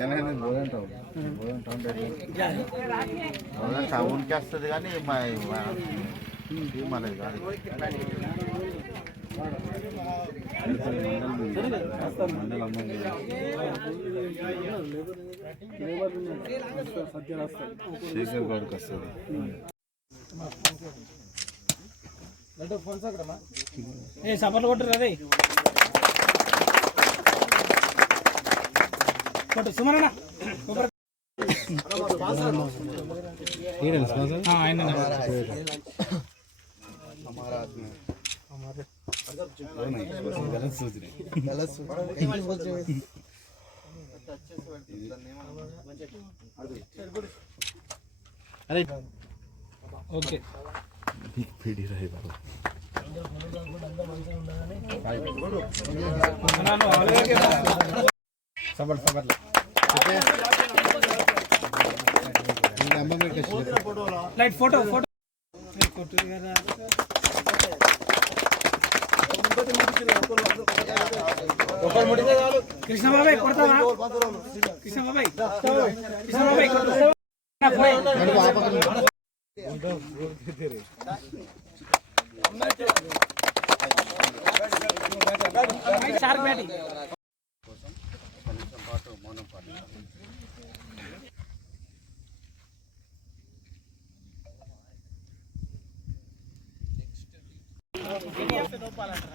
ఎక్కడైనా పోదంటాం పోదంటాం టౌన్కి వస్తుంది కానీ మా ఇది మనది కాదు. శేఖర్ గౌడ్కి వస్తుంది. ఏ సపర్లు కొట్టురు అదే కొట్టు సుమరణ కొబ్బరి- ఆ, ఆయన ఓకే నాన్న, అలాగే సబర్ సబర్లు లైట్ ఫోటో ఫోటో. కొట్టు కదా కృష్ణబాబాయ్ కొడతావా? కృష్ణబాబాయ్. కృష్ణబాబాయ్ నా ఫోన్. Shark batting.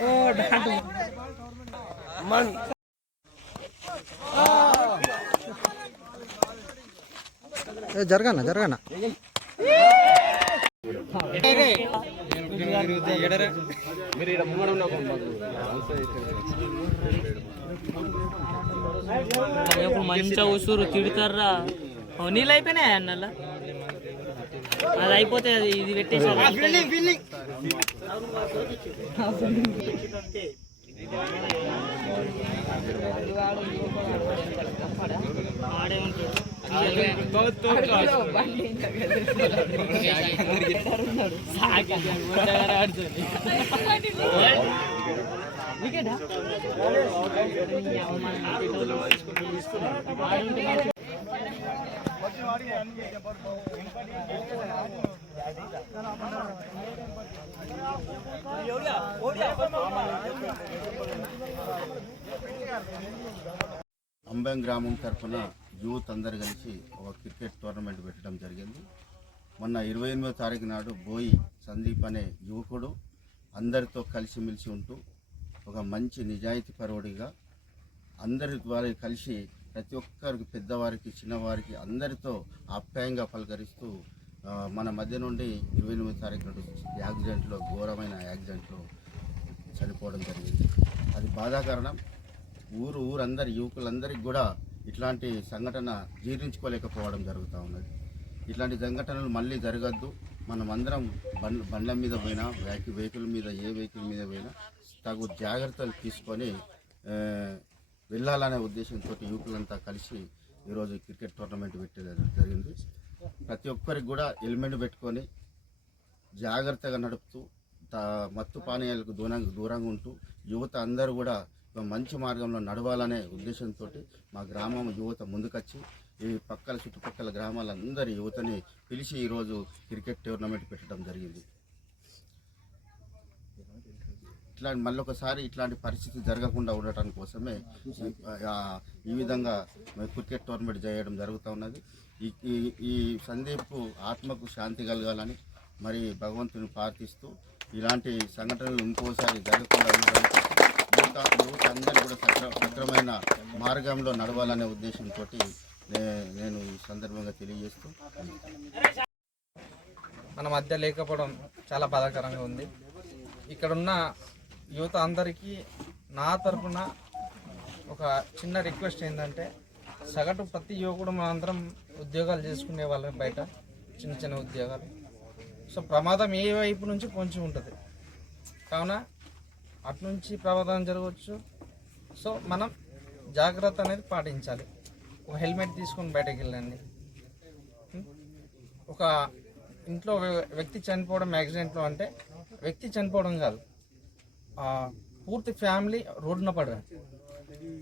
ఓ డాంటు జరగన్న జరగన్న ఇప్పుడు మంచిగా ఉసురు తిడతారా నీళ్ళు అయిపోయినాయి అన్నల్ల అది అయిపోతే అది ఇది పెట్టేసి ఆడే అంబెం గ్రామం తరఫున యూత్ అందరు కలిసి ఒక క్రికెట్ టోర్నమెంట్ పెట్టడం జరిగింది. మొన్న ఇరవై ఎనిమిదో తారీఖు నాడు బోయి సందీప్ అనే యువకుడు అందరితో కలిసిమెలిసి ఉంటూ ఒక మంచి నిజాయితీ పరువుడిగా అందరి ద్వారా కలిసి ప్రతి ఒక్కరికి పెద్దవారికి చిన్నవారికి అందరితో ఆప్యాయంగా పలకరిస్తూ మన మధ్య నుండి ఇరవై ఎనిమిది తారీఖు యాక్సిడెంట్లో ఘోరమైన యాక్సిడెంట్లో చనిపోవడం జరిగింది. అది బాధాకరణం. ఊరు ఊరందరి యువకులందరికీ కూడా ఇట్లాంటి సంఘటన జీర్ణించుకోలేకపోవడం జరుగుతూ ఉన్నది. ఇట్లాంటి సంఘటనలు మళ్ళీ జరగద్దు. మనం అందరం బండ్ల బండ్ల మీద పోయినా వెహికల్ వెహికల్ మీద ఏ వెహికల్ మీద పోయినా తగు జాగ్రత్తలు తీసుకొని వెళ్ళాలనే ఉద్దేశంతో యువకులంతా కలిసి ఈరోజు క్రికెట్ టోర్నమెంట్ పెట్టేది జరిగింది. ప్రతి ఒక్కరికి కూడా హెల్మెట్ పెట్టుకొని జాగ్రత్తగా నడుపుతూ మత్తు పానీయాలకు దూరంగా దూరంగా ఉంటూ యువత అందరూ కూడా మంచి మార్గంలో నడవాలనే ఉద్దేశంతో మా గ్రామం యువత ముందుకొచ్చి ఈ పక్కల చుట్టుపక్కల గ్రామాలందరి యువతని పిలిచి ఈరోజు క్రికెట్ టోర్నమెంట్ పెట్టడం జరిగింది. ఇట్లా మళ్ళొకసారి ఇట్లాంటి పరిస్థితి జరగకుండా ఉండటం కోసమే ఈ- విధంగా క్రికెట్ టోర్నమెంట్ చేయడం జరుగుతూ ఉన్నది. ఈ ఈ- ఈ సందీప్ ఆత్మకు శాంతి కలగాలని మరి భగవంతుని ప్రార్థిస్తూ ఇలాంటి సంఘటనలు ఇంకోసారి జరగకుండా ఉండడానికి యువత యువత అందరూ కూడా సక్ర సక్రమైన మార్గంలో నడవాలనే ఉద్దేశంతో నేను ఈ సందర్భంగా తెలియజేస్తూ మన మధ్య లేకపోవడం చాలా బాధాకరంగా ఉంది. ఇక్కడున్న యువత అందరికీ నా తరపున ఒక చిన్న రిక్వెస్ట్ ఏంటంటే సగటు ప్రతి యువకుడు మనందరం ఉద్యోగాలు చేసుకునే వాళ్ళం బయట చిన్న చిన్న ఉద్యోగాలు. సో ప్రమాదం ఏ వైపు నుంచి పొంచి ఉంటుంది? కావున అటు నుంచి ప్రమాదం జరగవచ్చు. సో మనం జాగ్రత్త అనేది పాటించాలి. ఒక హెల్మెట్ తీసుకొని బయటకు వెళ్ళండి. ఒక ఇంట్లో వ్యక్తి చనిపోవడం యాక్సిడెంట్లో అంటే వ్యక్తి చనిపోవడం కాదు. పూర్తి ఫ్యామిలీ రోడ్డున పడడం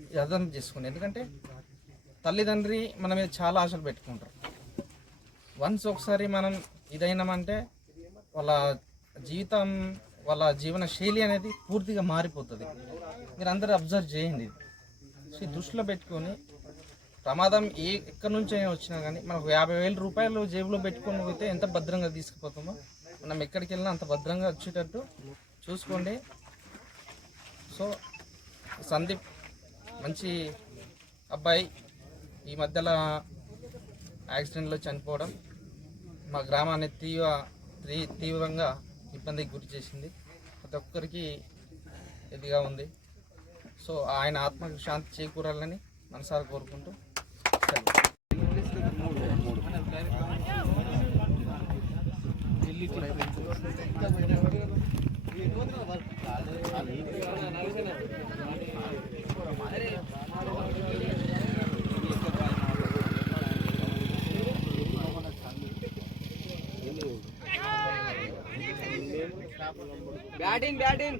ఇది అర్థం చేసుకోండి ఎందుకంటే తల్లిదండ్రి మన మీద చాలా ఆశలు పెట్టుకుంటారు. వన్స్ ఒకసారి మనం ఇదైనామంటే వాళ్ళ జీవితం వాళ్ళ జీవన శైలి అనేది పూర్తిగా మారిపోతుంది. మీరు అందరూ అబ్జర్వ్ చేయండి. సో దృష్టిలో పెట్టుకొని ప్రమాదం ఏ ఎక్కడి నుంచి అయినా వచ్చినా కానీ మనకు యాభై వేల రూపాయలు జేబులో పెట్టుకొని పోతే ఎంత భద్రంగా తీసుకుపోతామో మనం ఎక్కడికి వెళ్ళినా అంత భద్రంగా వచ్చేటట్టు చూసుకోండి. సో సందీప్ మంచి అబ్బాయి. ఈ మధ్యలో యాక్సిడెంట్లో చనిపోవడం మా గ్రామాన్ని తీవ్ర తీవ్రంగా ఇబ్బందికి గురి చేసింది. ప్రతి ఒక్కరికి ఇదిగా ఉంది. సో ఆయన ఆత్మకు శాంతి చేకూరాలని మనసారి కోరుకుంటూ बैटिंग बैटिंग